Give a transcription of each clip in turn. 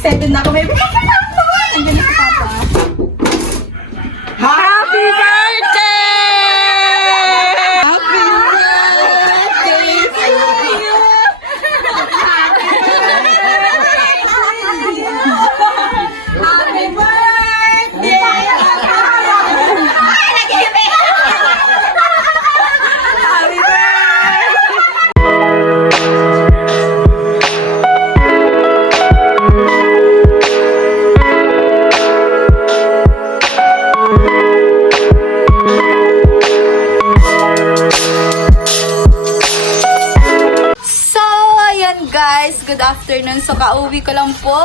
Excited na ako, baby. Nandiyan na si Papa. Happy birthday! Happy birthday to you! Happy birthday! Happy birthday! So, ayan guys, good afternoon. So, kauwi ko lang po.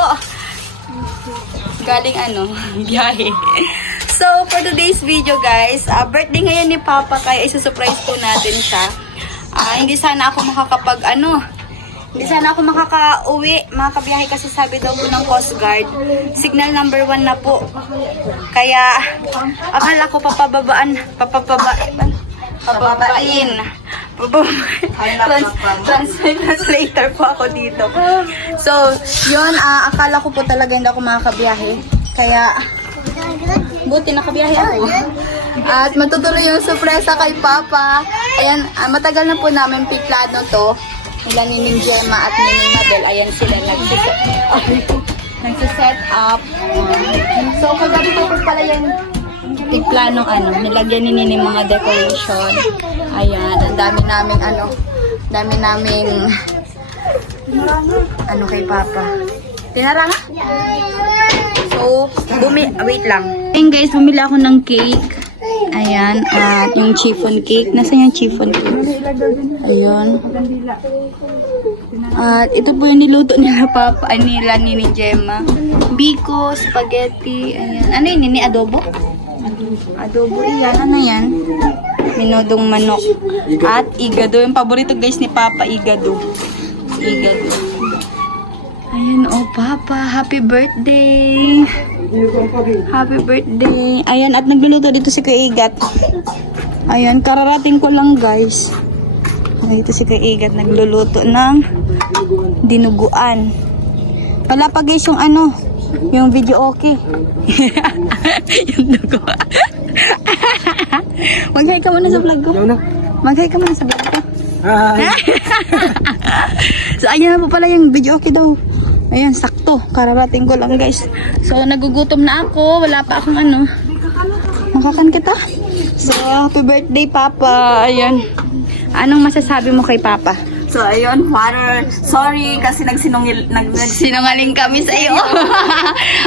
Galing biyahe. So, for today's video guys, birthday ngayon ni Papa, kaya isusurprise po natin siya. Hindi sana ako hindi sana ako makaka-uwi, makakabiyahe kasi sabi daw po ng Coast Guard, signal number 1 na po. Kaya, akala ko papabain. Translator po ako dito. So, yun, akala ko po talaga hindi ako makakabiyahe. Kaya, buti nakabiyahe ako. At matutuloy yung sorpresa kay Papa. Ayan, matagal na po namin piklado to. Nila ni Ning Gemma at ni Ning Mabel. Ayan sila nagsiset up. So, kagabi po pala yan tigplanong nilagyan ni Nini mga decoration. Ayan, ang dami naming kay Papa. Tinaranga? So, wait lang. Ayun guys, bumili ako ng cake. Ayan, at yung chiffon cake. Nasaan yung chiffon cake? Ayun. At ito po yung niluto nila Papa, nila Nini Gemma. Biko, spaghetti, ayan. Ano yun, Nini? Adobo? Adobo yan. Ano yan? Minodong manok. At igado. Yung paborito guys ni Papa, igado. Igado. Ayan, Papa. Happy birthday. Happy birthday. Ayan, at nagluluto dito si Kuya Igat. Ayan, kararating ko lang guys. Dito si Kuya Igat nagluluto ng dinuguan. Pala pa guys yung yung video okay. Yung dugo. Mag-hi ka muna sa vlog ko. Mag-hi ka muna sa vlog ko. Hi. So, ayan na po pala yung video okay daw. Ayan, sakto. Kararating ko lang guys. So, nagugutom na ako. Wala pa akong Makakan kita. So, happy birthday Papa. Ayan. Anong masasabi mo kay Papa? So, ayun, Father, sorry kasi Sinungaling kami sa iyo.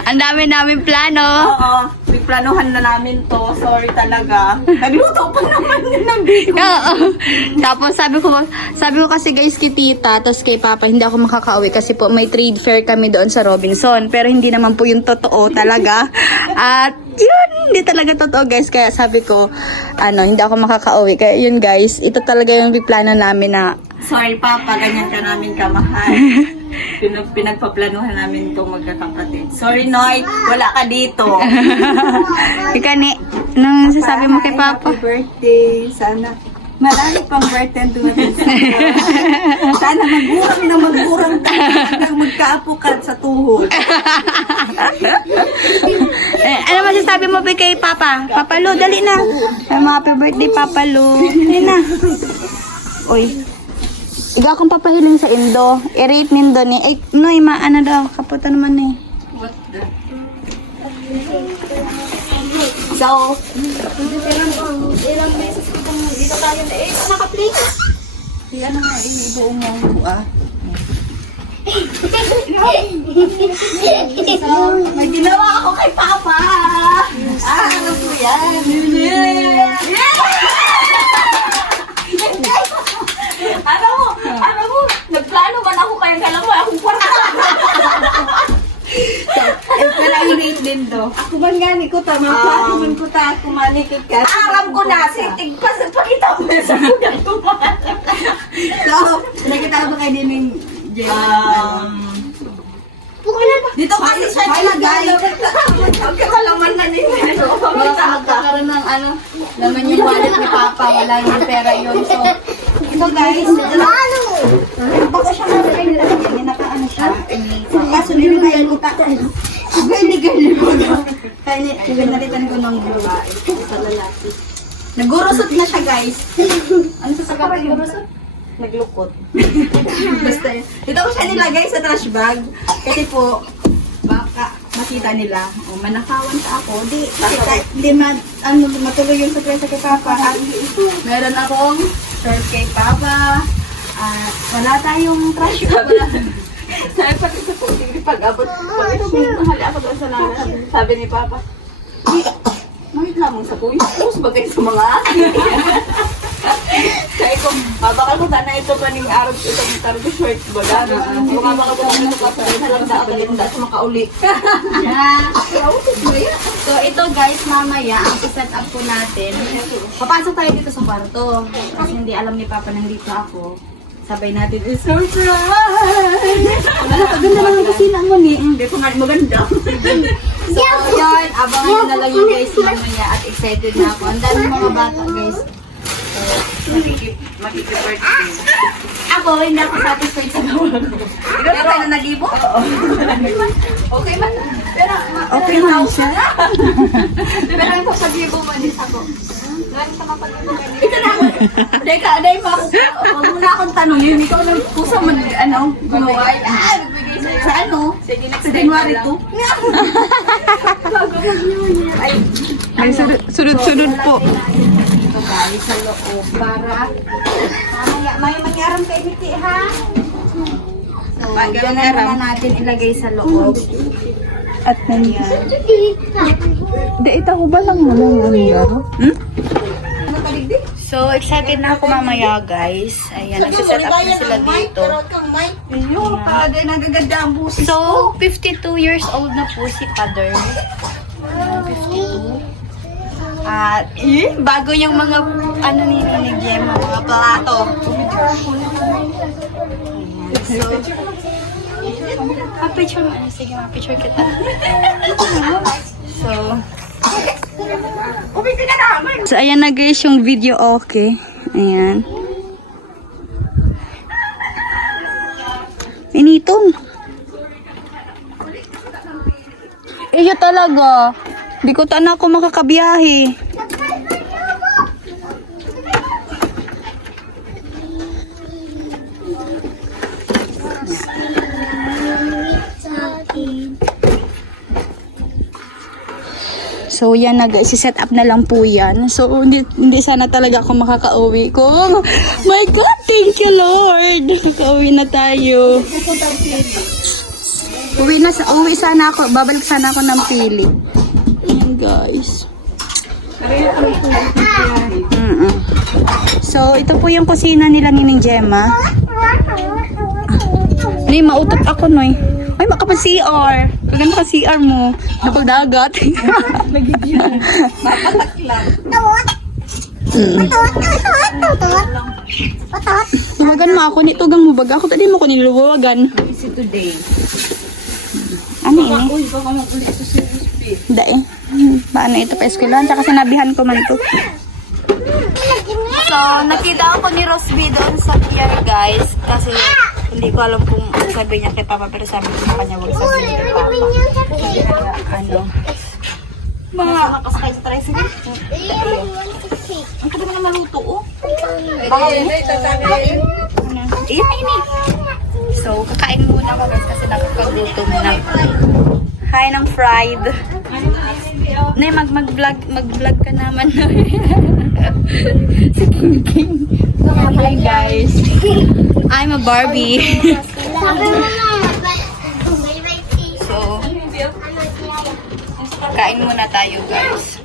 Ang dami namin plano. Oo, planuhan na namin to. Sorry talaga. Nagluto pa naman yun ng biko. Oo. Tapos sabi ko kasi guys kay tita, tapos kay Papa, hindi ako makakauwi kasi po may trade fair kami doon sa Robinson. Pero hindi naman po yung totoo talaga. At yun, hindi talaga totoo guys. Kaya sabi ko, hindi ako makakauwi. Kaya yun guys, ito talaga yung plano namin na Sorry Papa, ganyan ka namin kamahal. Pinagpaplanuhan namin itong magkakapatid. Sorry Noy, wala ka dito. Ika ni, anong sasabi mo kay Papa? Happy birthday. Sana marami pang birthday dumating sa Sana magurang ka hanggang magkaapo ka sa tuhod. Ano masasabi mo ba kay Papa? Papa Lu, dali na. Happy birthday Papa Lu. Dali na. Uy. Iga akong papahiling sa Indo. I-rate nindo ni. Ay, Noy, daw. Kaputa naman eh. What the? So, ilang beses ko itong dito tayo na naka-play ka. Nga, ibuong mo ang So, may ginawa ako kay Papa. Ano po yan? Ano mo, nagplano man ako kaya kailang mo akong kwarta. Pero ang rate din do. Ako man gani ko tama pa, man ko ta kumalikit ka. Aram ko na sitig pa sa pakita mo sa kuya tuman. So, nakita ba kayo din ng dito kasi siya nilagay. Magkakalaman na nila. Magkakaroon ng laman yung wallet ni Papa. Wala yung pera yun. So, ito guys. Baka siya nilagay nila. Nakaano siya. Kaso Hindi na tayo utak. Girly mo daw. Kaya nalitan ko ng babae sa lalaki. Nagurusot na siya, guys. Ano sa sabi ng gurusot? Naglukot. Basta yun. Dito ko siya nilagay sa trash bag. Kasi po, baka makita nila. O, manakawan ka ako. Hindi matuloy yung surprise kay Papa. At meron akong shirt kay Papa. At wala tayong trash bag. Sabi pati sa puting pag-abot. Mahali ako doon sa nana. Sabi ni Papa, mahit lamang sa kuya. Tapos bagay sa mga akin. Sabi ko, mabakabutan na ito kaning araw itong targo short baga. Mabakabutan na ito kasi lang sa akin sa makauli. So ito guys, mamaya ang set up po natin. Papasok tayo dito sa kwarto. Kasi hindi alam ni Papa nandito ako. Sabay natin, surprise! Wala, kaganda lang ang kusina mo ni. Hindi ko nga maganda. So, yun, abangan nyo na lang yung guys mamaya at excited na ako. Ang dami mga bata guys. So, makikipart-in. Ako, hindi ako satisfied sa gawa ko. Ikaw na tayo na nag-ibo? Oo. Okay man. Pero, okay man siya. Pero yung pag-ibo man is ako. Lagi sa mapag-ibo man. Ito na ako. Dahil mo ako. Huwag mo na akong tanongin. Ikaw lang kusa man, gumawa. Nagbigay sa'yo. Sa ano? Sige, next January 2. Ay, Ay, sunod-sunod po. ito guys, sa loob. Para, may mangyarang kay Miti, ha? So, dyan na naman natin ilagay sa loob. At nandiyan. Di, ito ko ba lang mo lang ang garo? Ano kaligdi? So, excited na ako mamaya, guys. Ayan, nagsiset up na sila dito. Ayun, kada nagaganda ang busis ko. So, 52 years old na po si Father. 52. At, bago yung mga, ano ni Gemma, mga plato. So, ma-picture mo. Sige, ma-picture kita. So, ayan na guys yung video okay. Ayan. Initong. Iyo talaga. Di ko na ako makakabiyahe. So, yan, nag-set up na lang po yan. So, hindi sana talaga ako makaka-uwi kung, my God, thank you, Lord. Makaka-uwi na tayo. Uwi sana ako, babalik sana ako ng Pili. Ayan, guys. So, ito po yung kusina nila ni Ning Gemma. Ay, mautot ako, Noy. Ay, makapag-CR. Paganda ka CR mo. Napagdagat. Mapataklan. Luwagan mo ako. Nitugang mo baga. Ako tadi mo ko niluwagan. Busy today. Ano ini? Uy, baka mag-uli ito si Rusby. Dae. Paano ito pa eskwelahan? Tsaka sinabihan ko man ito. So, nakita ako ni Rosby doon sa pier, guys. Kasi hindi ko alam kung sabi niya kay Papa, pero sabi ko sa kanya, huwag sabihin kay Papa. Ano? Makasakay sa tricycle. Ang tabi na maluto, oh. Ini. So, kakain muna ako guys kasi nakapaglutom na. Hi ng fried. Nay, mag-vlog ka naman. Si King. Hi guys. I'm a Barbie. So, kain muna tayo guys.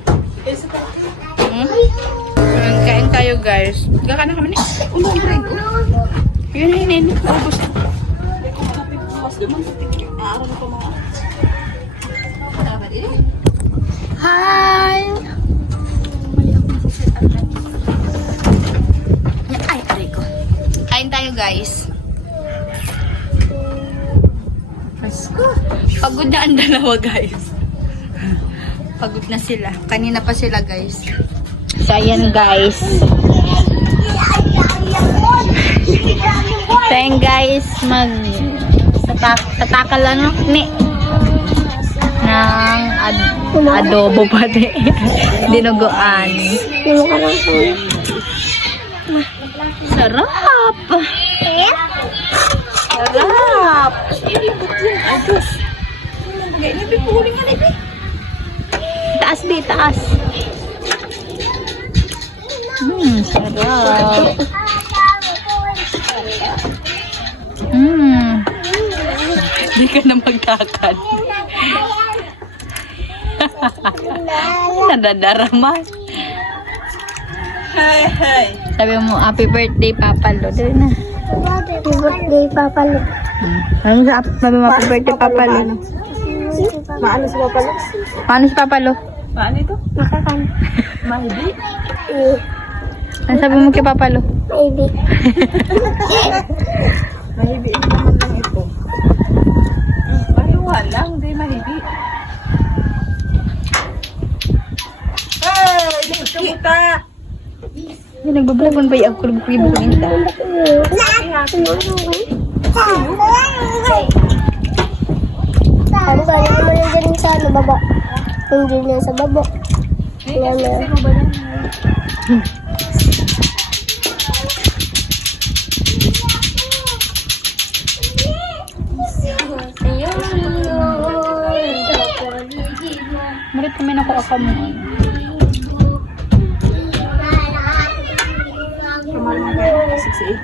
Kain tayo guys. Gaka na kami ni. Yun na yun. Ubus. Hi! Ay, aray ko. Kain tayo guys. Pagod na ang dalawa guys. Pagod na sila. Kanina pa sila guys. So ayan guys. So ayan guys. tatakal ano? Ni. Ng adobo pati. Dinuguan. Sarap! Sarap! Taas di, taas. Sarap. Di ka na magtakad. Nadadaraman. Hi. Sabi mo, happy birthday, Papa Lo. Dali na. Happy birthday, Papa Lu. Ano sabi mo, happy birthday, Papa Lo? Maano si Papa Lu? Paano si Papa Lo? Maano ito? Makakan. Mahibi? Ano sabi mo kay Papa Lo? Maybe. Mahibi naman lang ito. Mahiwa lang, hindi mahibi. Hey! Kamuta! Yung nagbablog mo ba yung kulog-kulog ko minta? Ang galing naman yung dyan sa ano, baba. Yung dyan yan sa baba. Yan na. Marit kami na ko mo. Kumalang kayo, 68.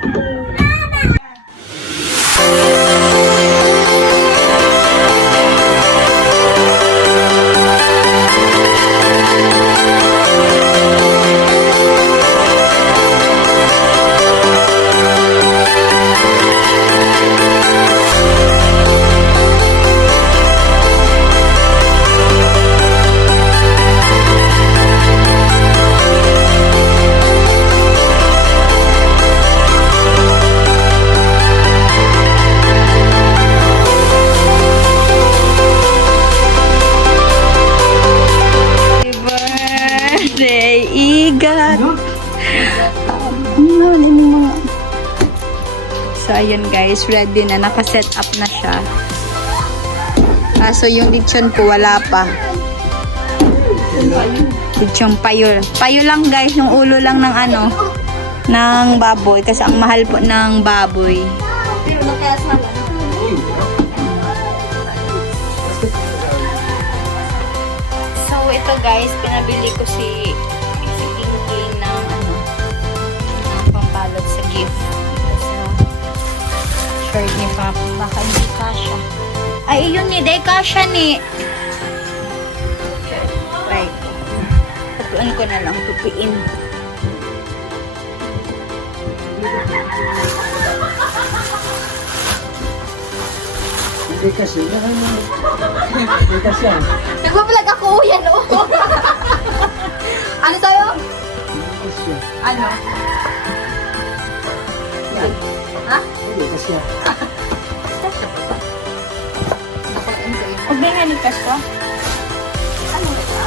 Happy birthday, Igat! So, ayun guys, ready na. Naka-set up na siya. Kaso yung lechon po, wala pa. Lechon payo. Payo lang guys, yung ulo lang ng ano, ng baboy. Kasi ang mahal po ng baboy. Pero na kaya sana. So, ito guys, pinabili ko si King ng ano, ng pampalot sa gift. Ito sa shirt ni Papa. Baka hindi kasha. Ay, yun ni, day kasha ni. Right. Tatuan ko na lang, tupiin. Hindi kasi. Hindi kasi yan. Nagbablog ako, yan o. Ano tayo? Ano? Yan. Ha? Hindi kasi yan. Huwag na nga ni Kasha. Ano ba?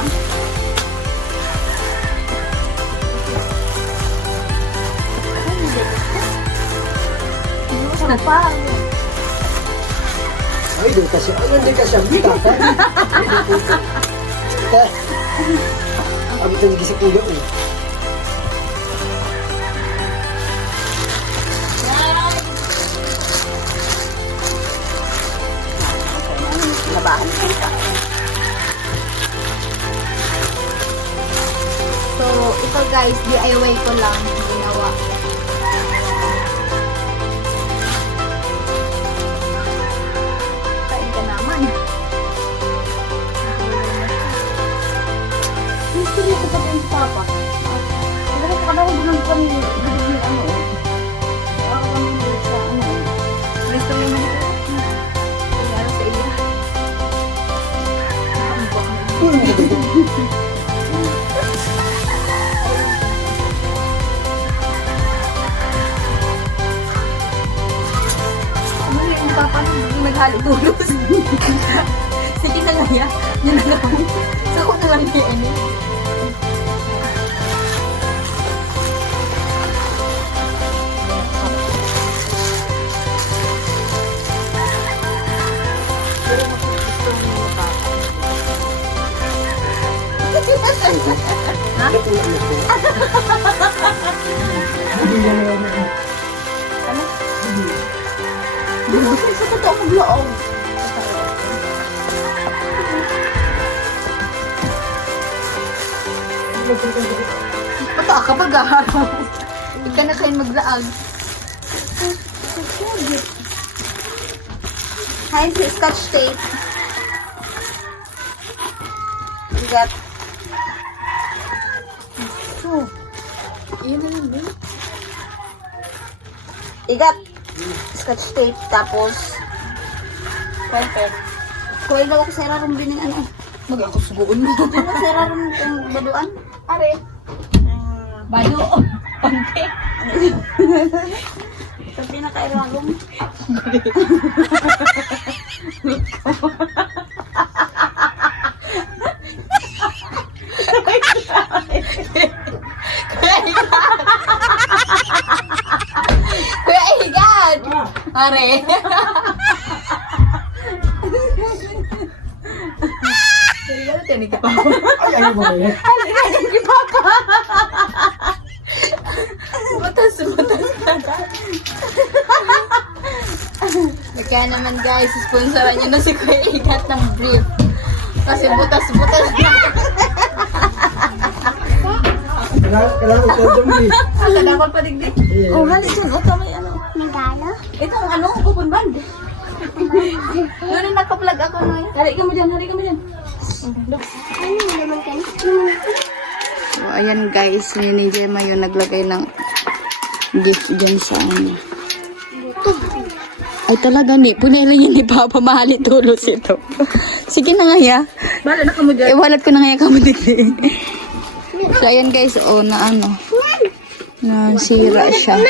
Ano pa? Ay, hindi kasi. Ano hindi kasi ang bitakan? Abi ito naging sa kuya oh. Labahan. So, ito guys, DIY ko lang ginawa. Kain ka naman. Gusto niyo ko pa din si Papa. Pero ko kada ko din kami bibigyan ano. Ako kami sa ano. Gusto niyo man ito. Ano sa iya? Ano yung papa nung naghali tulos? Sige na nga yan. Yan na naman. So, ako na lang yung ano. Sa totoo kong loob. Ito, kapag araw. Ika na kayo maglaag. Hi, si Scotch tape. Bigat. So, yun na yun, babe. Igat. Scotch tape, tapos perfect. Kuya daw ako sa rarong bining ano. Mag-ako subuon mo. Ano sa rarong baduan? Are. Bado. Pante. Sa pinaka-iragong. Kuya Igat! Are. Tinig ka pa ako. Ay, ayaw mo na yan. Tinig ka pa ako. Butas ka. Kaya naman guys, sponsoran nyo na si Kuya Igat ng brief. Kasi butas-butas na. Kailangan ko dyan eh. Kalakot pa digdi. Oh, halis yun. O, may ano. Nagala? Itong ano, kupon band. Doon naka-plug ako noy. Hari ka mo dyan. Ano naman ka? So, ayan guys, yun ni Gemma yung naglagay ng gift dyan sa ano. Ay talaga ni, punela yun ni Papa, mahali tulos ito. Sige na nga ya. Bala na ka mo dyan. Iwalat ko na nga yung kamuditi. So ayan guys, oh na ano. Nasira siya.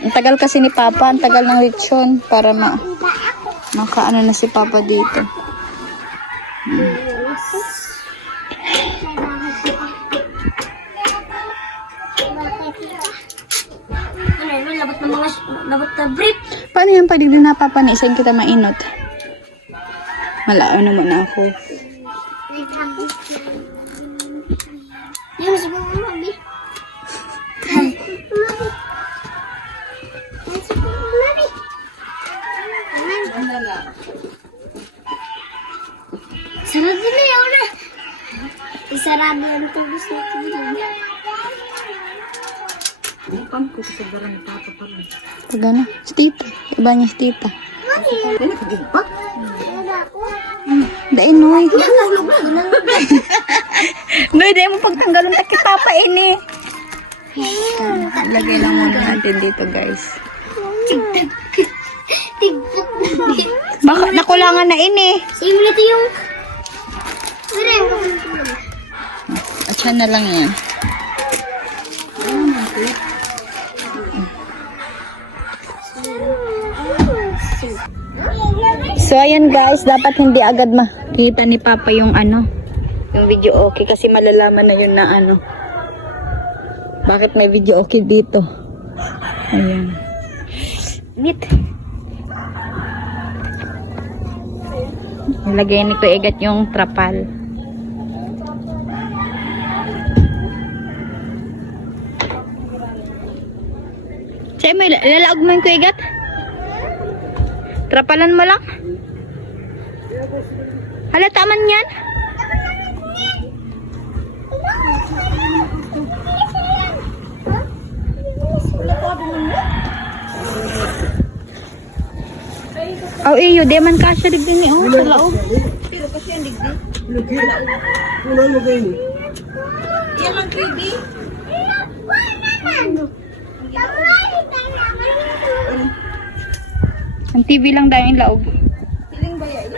Ang tagal kasi ni Papa, ang tagal ng lechon para makaano na si Papa dito. Ano, labot na brief. Paano yan pwede din napapanisan kita mainot? Malao naman ako. Yung sabi mo, mami. Sarado na yun na. Isarado yung tubos na tubos. Pag ano? Si Tita. Iba niya si Tita. Dain, Noy. Noy, dain mo pagtanggalon na kita pa ini. Lagay lang muna natin dito, guys. Tigpok na. Baka nakulangan na ini. Simulate yung... At yan na lang yan. So, ayan guys, dapat hindi agad makita ni Papa yung ano, yung video okay kasi malalaman na yun na ano. Bakit may video okay dito? Ayan. Meet. Nilagay ni Kuya Igat yung trapal. Sa'yo mo, lalaog mo yung Kuya Igat? Trapalan mo lang? Halata man yan? Oh, iyo, di man kasya digdi ni oh, sa laog. Pero kasi yan digdi. Lagi. Wala mo kayo ni. Yan lang 3D. Ang TV lang dahil yung laog. Piling ba yan?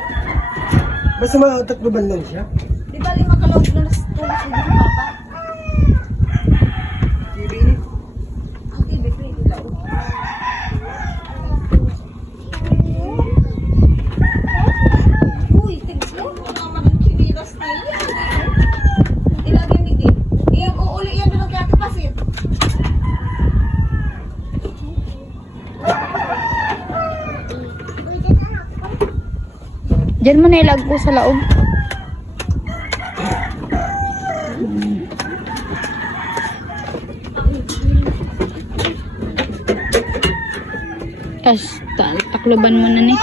Basta mga tatlo ba lang siya? Di ba 5 kalawag na natulog sa dito, Papa? TV. Ang TV, free lang. Uy, tiglo. Ano naman ang chinilas na yan? Ilagyan ni Kim. Uuli yan doon magkakapasit. Diyan mo na ilagpo sa laog. Tapos, takloban mo na ni.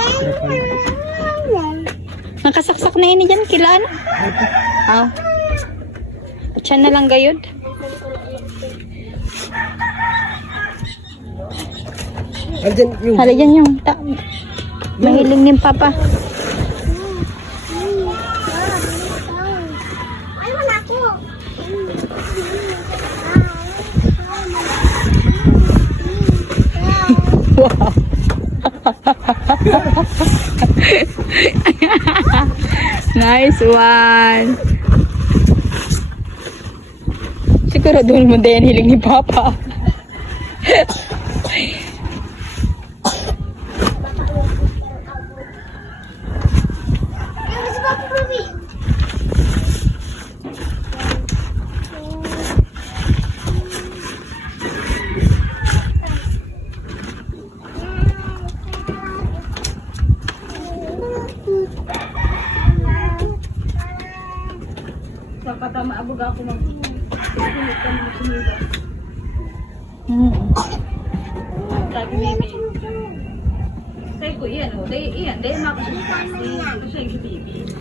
Nakasaksak na ini dyan, kila ano? Ah. At siya na lang gayod. Andyan yung... Hala dyan yung mahiling ni Papa. Ay, wala ko. Wow. Nice one. Siguro doon mo din hiling ni Papa.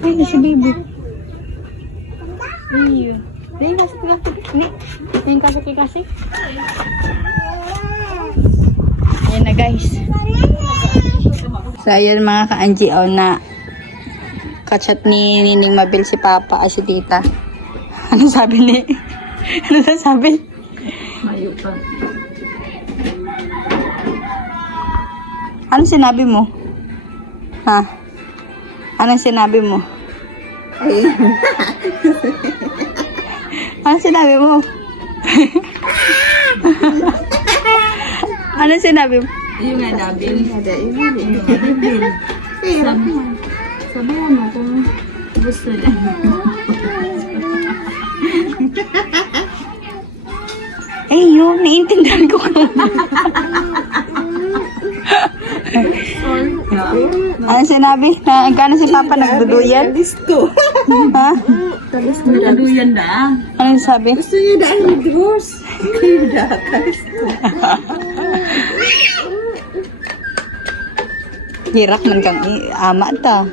Ay, na si baby. Iyo. Dahil kasi ni. Dahil kasi. Ayan na guys. So ayan mga ka-Angie, na kachat ni Nining Mabel si Papa ay si Tita. Ano sabi ni? Ano sabi? Mayo pa. Ano sinabi mo? Ha? Anong sinabi mo? Anong sinabi mo? Anong sinabi mo? Yung nga nabil. Sabihan mo kung gusto niya. Eh, yun, naiintindihan ko ka. Anong sinabi? Gano'n si Papa nagduduyan? Listo. Ha? Tapos nagduduyan na. Anong sabi? Gusto niya dahil mag-divorce. Kaya listo. Hirak man kang ama ta.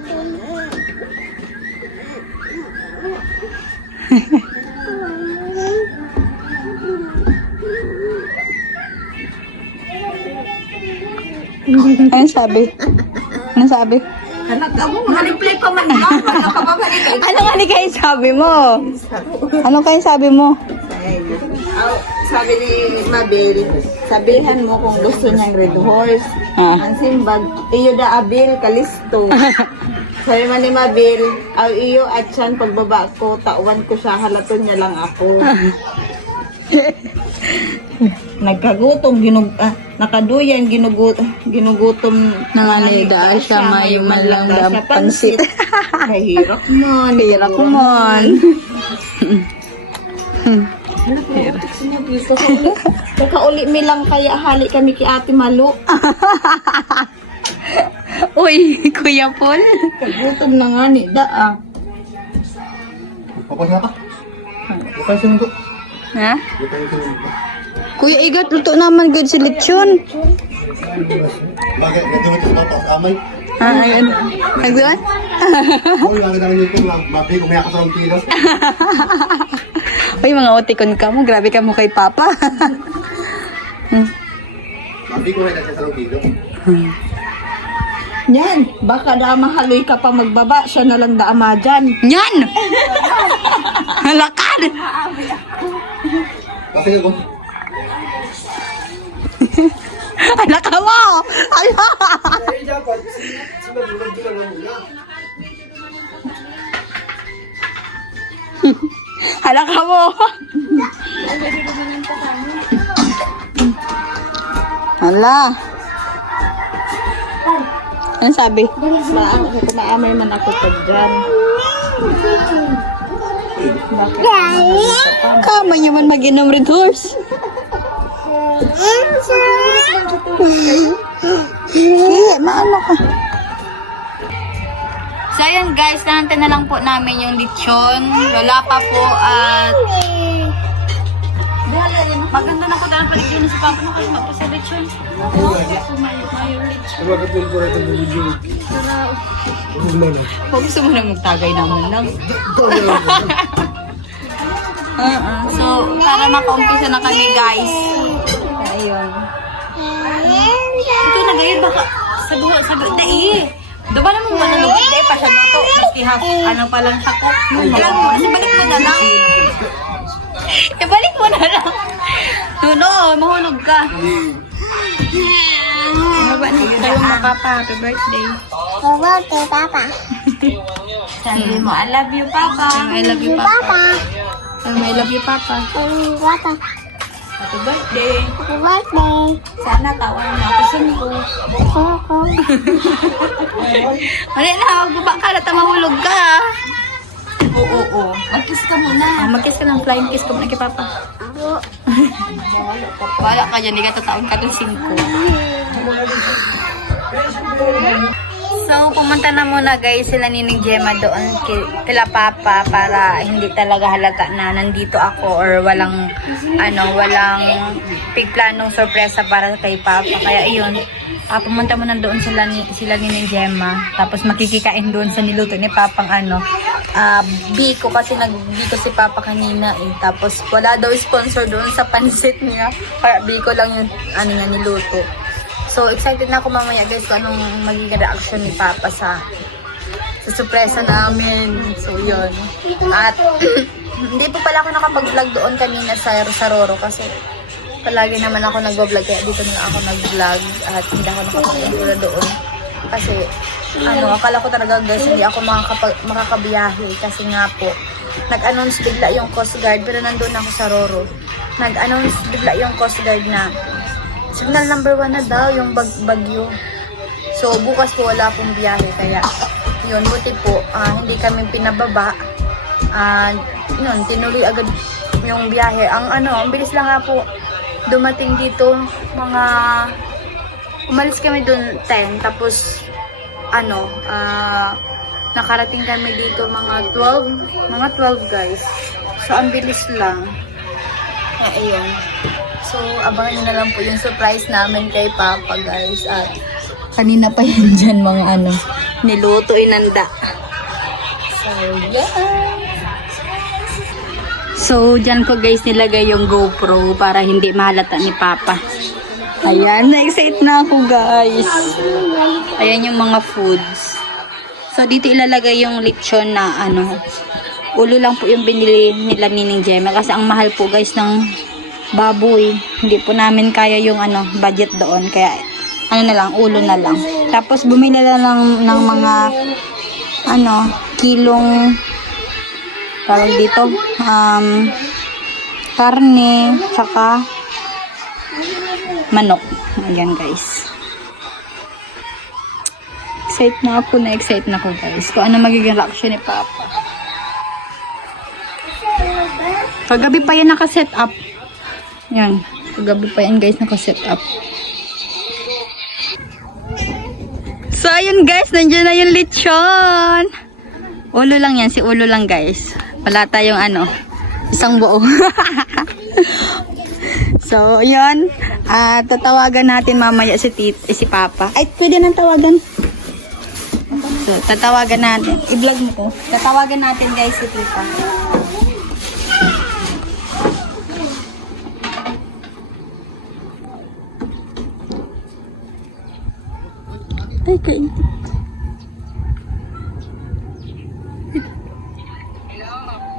Anong sabi? Anong sabi? Anak ka mo, ma-reply pa man yan. Wala ka ba balik? Ano nga ni kayo sabi mo? Ano kayo sabi mo? Sabi ni Mabel, sabihan mo kung gusto niyang red horse. Ah. Ang simbag, iyo da abil, kalisto. Sabi man ni Mabel, aw iyo at siyan pagbaba ko, tauan ko siya, halaton niya lang ako. Nagkagutom, nakaduyan, ginugutom. Nanganay dahil siya mayuman lang dam pansit. Kahirap man. Hirap ko man. Kakauli mi lang kaya hali kami ki Ate Malu. Uy, Kuya Paul. Kagutom na nga ni da. Papasya ka? Bukay sinundo. Ha? Bukay sinundo. Kuya Igat, luto naman good si lechon. Bakit? Medyo ito sa tapos amay. Ha, ayun. Nagduan? Oo, yung agad namin ito. Mabi, umayak ka sa 1 kilo. Uy, mga otikon ka mo. Grabe ka mo kay Papa. Mabi, umayak ka sa 1 kilo. Yan, baka da mahaloy ka pa magbaba, siya na lang daama dyan. Yan! Halakad! Kasi ako. Halaka mo! Hala! Eh, dapat. Sinagulog din lang muna. Halaka mo! Hala! Ano sabi? Maamay man ako pa dyan. Bakit? Kama niyo man mag-inom red horse. Sige, maano ka. So So, ayan guys, nahantay na lang po namin yung lechon. Wala pa po at maganda na ko dahil paligyan sa papa mo kasi magpasa lechon. Huwag gusto mo na magtagay naman lang. So, para makaumpisa na kami guys. Ayun. Ito na guys, baka sabi, dai. Diba naman manulog? Dai pa siya na to. Maski half, ano pa lang siya ko. Kasi balik mo na lang. Balik mo na lang. No, mahulog ka. Maba na kayo mga papa. Happy birthday. Birthday, Papa. Sabi mo, I love you, Papa. I love you, Papa. I love you, Papa. Papa. Happy birthday. Happy birthday. Sana tawan mo ako sa ko. Ako. Wala na, magbaba ka na, mahulog ka. Oo. Mag-kiss ka muna. Mag-kiss ka lang, flying kiss ka muna kay Papa. Wala ka dyan, di ka tataon ka ng 5. So, pumunta na muna guys sila ni Gemma doon kila Papa para hindi talaga halata na nandito ako or walang pigplanong sorpresa para kay Papa. Kaya ayun, pumunta muna doon sila ni Gemma. Tapos makikikain doon sa niluto ni Papang biko kasi nagbiko si Papa kanina eh. Tapos wala daw sponsor doon sa pansit niya. Kaya biko lang yung niya niluto. So, excited na ako mamaya guys kung anong magiging reaction ni Papa sa sorpresa namin. So, yun. At, hindi po pala ako nakapag-vlog doon kanina sa Roro kasi palagi naman ako nag-vlog kaya dito na ako nag-vlog at hindi ako nakapag-vlog doon. Kasi, akala ko talaga guys hindi ako makakabiyahe kasi nga po, nag-announce bigla yung Coast Guard pero nandun ako sa Roro. Nag-announce bigla yung Coast Guard na signal number 1 na daw yung bagyo. So, bukas po wala pong biyahe. Kaya, yun, buti po, hindi kami pinababa. Yun, tinuloy agad yung biyahe. Ang bilis lang nga po dumating dito. Umalis kami dun 10. Tapos, nakarating kami dito mga 12 guys. So, ang bilis lang. Kaya, ayun. So, abangan nyo na lang po yung surprise namin kay Papa, guys. At kanina pa yun dyan mga niluto, inanda. So, yeah. So, dyan ko guys nilagay yung GoPro para hindi mahalata ni Papa. Ayan, na-excite na ako guys. Ayan yung mga foods. So, dito ilalagay yung lechon na ulo lang po yung binili nila ni Gemma. Kasi ang mahal po guys ng baboy. Hindi po namin kaya yung budget doon. Kaya na lang, ulo na lang. Tapos bumili na lang ng mga kilong tawag dito karne tsaka manok. Ayan guys. Excited na ako guys. Kung ano magiging reaction ni Papa. Kagabi pa yan naka-set up. Yan. Kagabi pa yan guys, naka-set up. So, ayun guys, nandiyan na yung lechon. Ulo lang yan, si ulo lang guys. Wala tayong isang buo. So, yun. Tatawagan natin mamaya si Papa. Ay, pwede nang tawagan. So, tatawagan natin. I-vlog mo ko. Tatawagan natin guys si Tita. Ay, kain.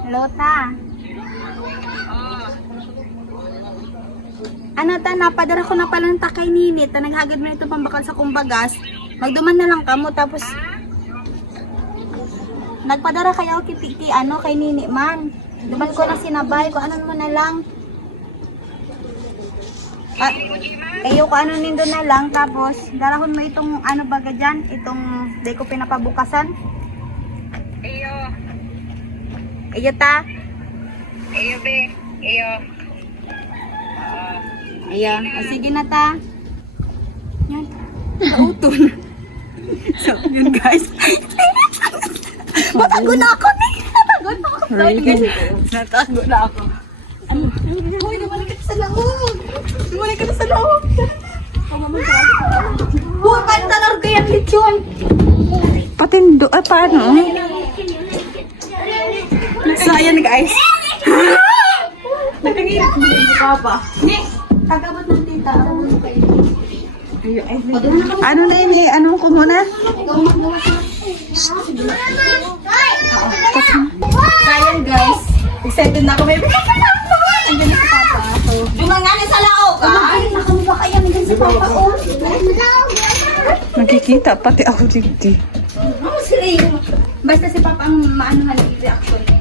Hello, Ta. Napadara ko na pala ng takay ninit. Naghagad mo na ito pambakal sa kumbagas. Magduman na lang kamo, tapos nagpadara kayo kay nini man. Duman ko na sinabay, kung ano mo na lang. Kayo ko nindo na lang, tapos darahon mo itong baga dyan, itong di ko pinapabukasan. Iyo ta? Iyo be, iyo. Ayan, sige na ta. Yan, nauto na. So, yun guys. Natago na ako, Nick! Natago na ako! Really? Natago na ako. Hoy, lumalik ka na sa loob! Lumalik ka na sa loob! Hoy, paano talar kaya lechon? Patindo, paano? So, ayan guys. Nakangilip mo yung papa. Nick, tagabot ng tita. Ano na yun eh? Anong ko muna? So, ayan guys. Excited na ako, baby. Andiyan na si papa. Dumangani sa laog, ha? Nakamukha kaya nandiyan si papa, oh. Nakikita pati ako dito. Basta si papa ang maanohan yung reaction niya.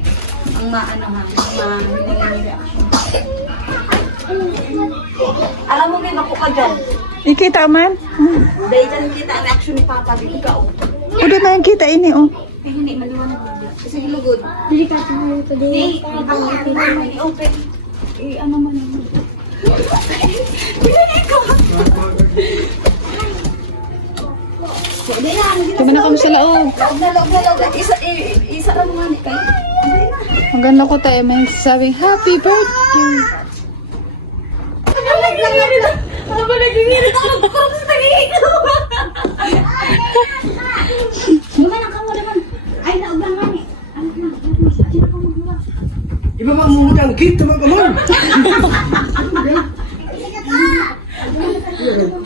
Ang maanohan, mahilingan yung reaction. Alam mo, may ako ka dyan. Ikita man? Dahil dyan kita ang reaction ni papa, di ikaw. Udo na yung kita ini oh. Eh, hindi, maliwanag mo. Kasi hilugod. Hindi ka tayo ito din. I-open. Ano man yun. Pinanay ko. Hindi na. Kaya na kami sa loob. Laog na. Isa lang mga ni kayo. Maganda ko tayo may sabing happy birthday. Ano ba nagingin? Ito ko sa tagingin. Naman ang naman. Ay, naog lang nga ni. Iba ba mumutang kita mga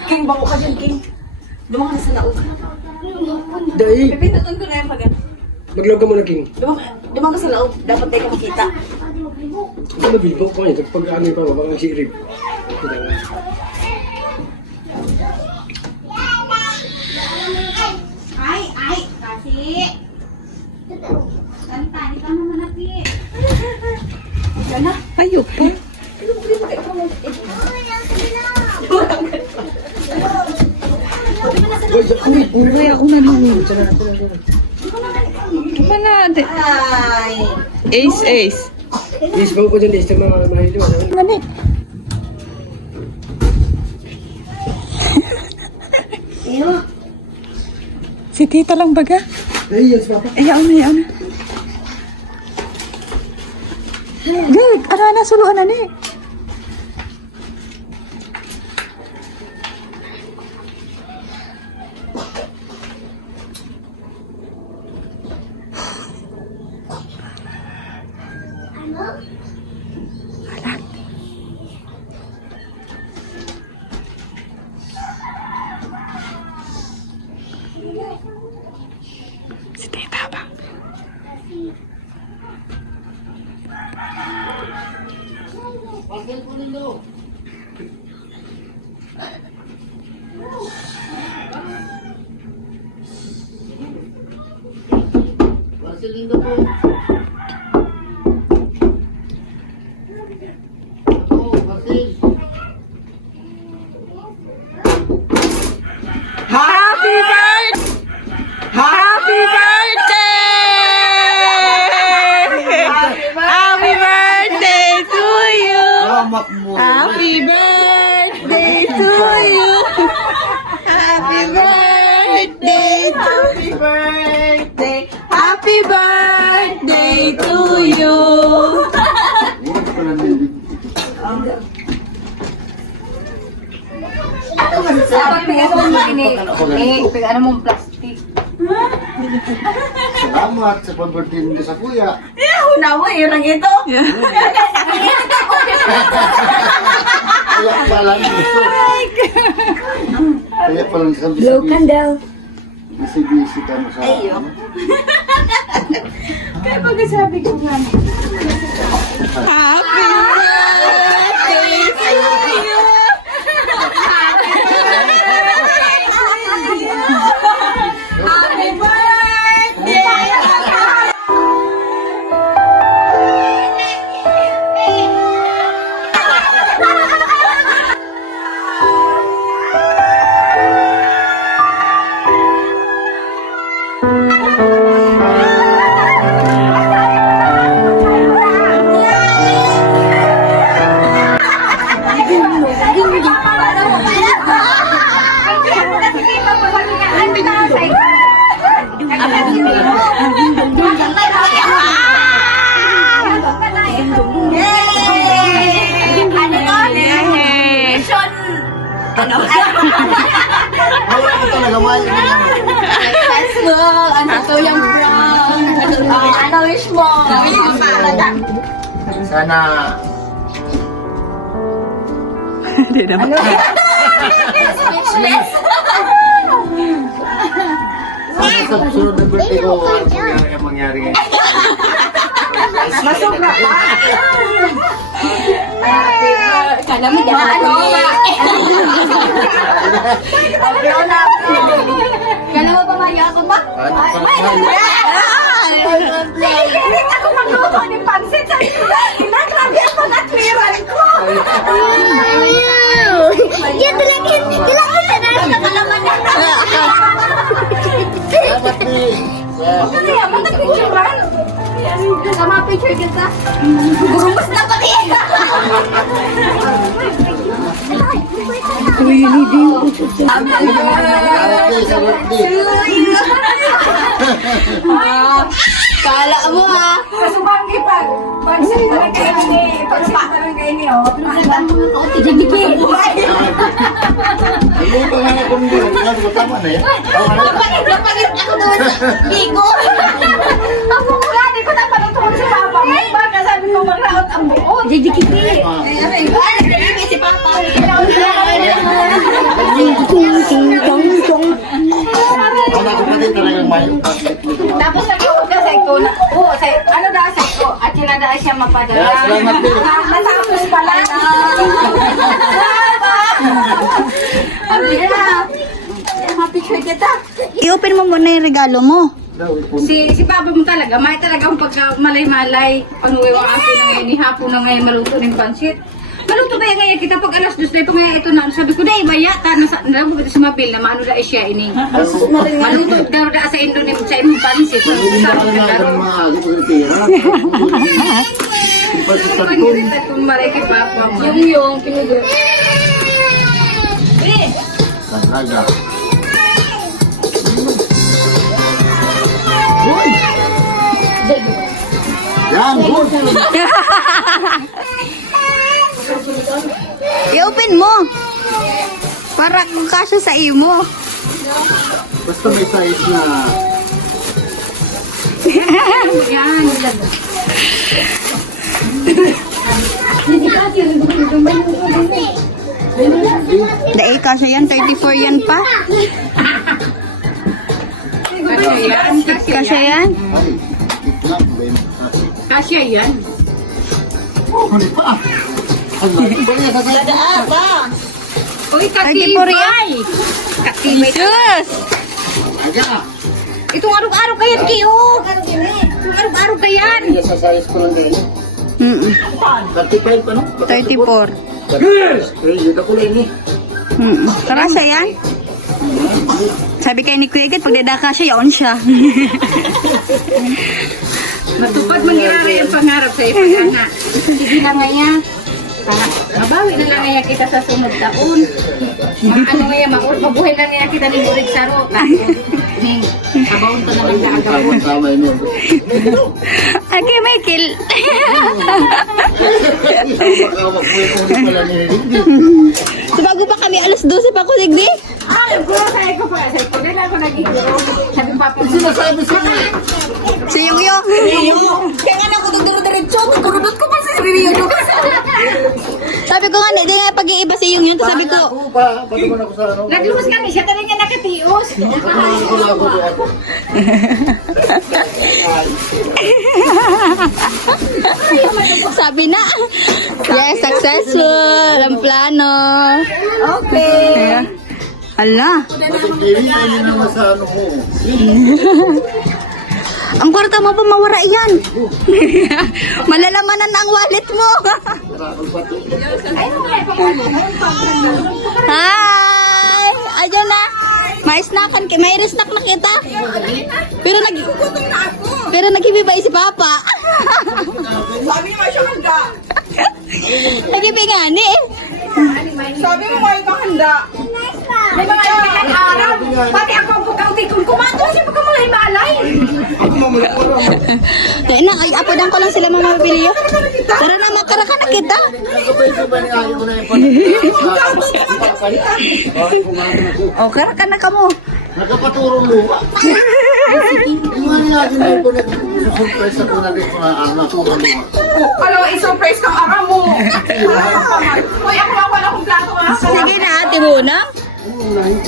King, bango ka dyan, King. Dumang ka na sa laog. Dahil, Pipindutin ko na yung pag maglaw ka muna, King. Dumang ka sa laog. Dapat tayo ka makita. Ito mabilbo ko niya. Pag ano pa, baka si Rib. Ay, kasi. Kanta, ikaw naman natin. Yan na. Ayok pa. Kaya ako na lang. Manade. Ay. Ace. Yes, bago ko dyan, Des. Mga mahilo. Mani. Si tita lang baga. Dahil, yes, papa. Ayaw na. Good. Ano na suluan na ni? Si tita ba? Happy birthday to you. Salamat mo. Happy birthday to you. Happy birthday to you. Happy birthday to you. Dapat bigyan mo ini. Bigyan mo plastic. Salamat sa pag-birthday mo sa kuya. Una mo, yun ang ito. Kaya pala gusto. Kaya pala sa Blow candle. busy ka mo sa... Ayun. Kaya pagkasabi ko nga. Happy birthday to you. Happy birthday. Wala ko talaga, mahal ko yan. Facebook, ano to yung brown. Ano wish mo? Sana... Speechless. Sana sa susunod na birthday ko, ang mangyari ngayon. Masubra pa. Kala mo dyan ano? Kala mo pa maya ako ba? Pilit ako magluto ng pansit sa ina. Grabe ang pag-atwiran ko. Yan talaga. Kailangan sa nasa kalaman na. Salamat, Pi. Ano yan? Ba't nag-picturean? Sama picture kita. Gurumas na pati. Salamat, Pi, sa birthday. Kala mo ha. Kasubanggi pa. Pagsit na rin kayo ni. Pagsit na rin kayo ni. Ang kaunti dyan di Naluto nga ako ng birthday. Tama na yan. Napagit ako doon sa Biko. Ako nga, di ko napalutuan si Papa. Baka sabi ko mag-raot ang buod. Jadi kiti. Ay, si Papa. Wala ko pati talagang mayo. Tapos nag-iod na sa iko. Ano daw sa iko? At sinadaan siya mapadala. Salamat, Pi. Natapos pala na. Mapicture kita. I-open mo muna yung regalo mo. Si Papa mo talaga, may talagang pagka malay-malay, panuwi ang akin na ngayon, hapon na ngayon maluto ng pansit. Maluto ba yan ngayon kita pag alas 2 na ito ngayon ito na, sabi ko na iba yata, nalago ito si Mapil na maano na siya ini. Maluto daw na sa Indonesia sa imong pansit. Hindi na ako na ang mga agit ko tira. Pag-irita kung malay kay Papa mo. Yung pinigil. Talaga. Yan, good. I-open mo. Para kasya sa imo. Basta may size na... Yan. Dahil kasya yan, 34 yan pa. Kasya yan. Ay, itlap, Ben. Kasya yan. Ano pa? Ang laki ba niya? Uy, 34 katibay. Katibay. Sus! Aga! Itong araw-araw kayan, Kiyo. Itong araw-araw kayan. Kaya sa size ko lang ganyan. 35 pa no? 34. Eh, yun ako lang eh. Karasa yan? Sabi kay ni Kuya Gad, pag dadaka siya, yaon siya. Matupad mangyari ang pangarap sa ipagana. Sige na nga mabawi na lang nga kita sa sunod taon. Ano nga mabuhay na nga kita ni Murid Saro. Ning, abawon to naman sa agawon. Tama yun yun. Okay, Michael. Makawak mo yung ulit pala ni Hindi. So, bago pa kami alas 12 pa kulig di? Naguro sa iko pa. Sa iko nila ako nag-iguro. Sabi Papa mo. Sinasabi sa'yo. Si Yung Yung. Kaya nga ako nagduro-diretso. Nagurudot ko pa sa Rio. Sabi ko nga, hindi nga pag-iiba si Yung Yung. Tapos sabi ko, Ako pa, paano man ako sa ano? Naglubos kami. Siya talaga nakatios. Wala ako doon ako. sabi na. Yes, successful. Ang plano. Okay. Ala. Matigili ka niya naman sa ano mo. Ang kwarta mo pa mawara yan. Malalamanan ang wallet mo. Hi! Ayan na. May snackan, may snack na kita. Pero naghibi si Papa. Sabi niya siya handa. Naghibi nga ni eh. Sabi mo may handa. May mga ilang araw. Pati ako ang pagkautikon. Kumato siya pagkamulay malay. Dahil na, ay apodan ko lang sila mga mabiliyo. Tara na, makaraka na kita. Kapag ba ni ayaw ko na yung O, kara ka na ka mo. Nagkapaturong lupa. Yung ano nga din po nag-surprise ako na rin na naturong lupa. Alam, i-surprise kang ara mo. Uy, ako ako na kung plato nga. Sige na, ate muna.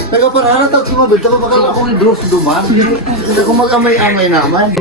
Nagkaparala tawag sumabil. Tapos bakal ako ni Bruce duman. Hindi ako mag-amay-amay naman.